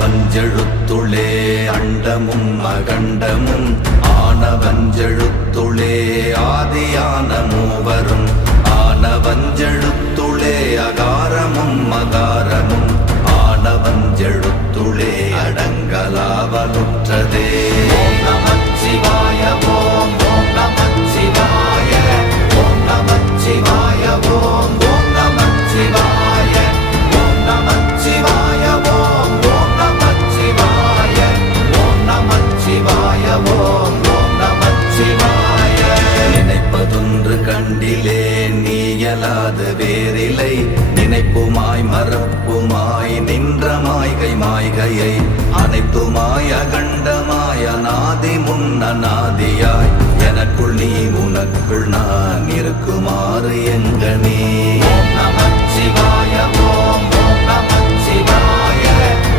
ஆனவஞ்செழுத்துளே அண்டமும் அகண்டமும் ஆனவஞ்செழுத்துளே ஆதியான மூவரும் ஆனவஞ்செழுத்துளே அகாரமும் மகாரமும் ஆனவஞ்செழுத்துளே அடங்கலாவலுற்றதே. ஓம் நமச்சிவாய ஓம் ஓம் நமச்சிவாய ஓம் நமச்சிவாய ஓம் ஓம் நமச்சிவாய ஓம் நமச்சிவாய ஓம் ஓம் நமச்சிவாய ஓம் நமச்சிவாய ஓம் ஓம் நமச்சிவாய. நினைப்பதொன்று கண்டிலே நீயலாது வேறில்லை நினைப்புமாய் மறப்புமாய் நின்ற மாய்கை மாய்கையை அனைத்துமாய் அகண்டமாய் அநாதி முன்னநாதியாய் எனக்குள் நீ உனக்குள் நான் இருக்குமாறு எங்கனே. ஓம் நமச்சிவாய ஓம்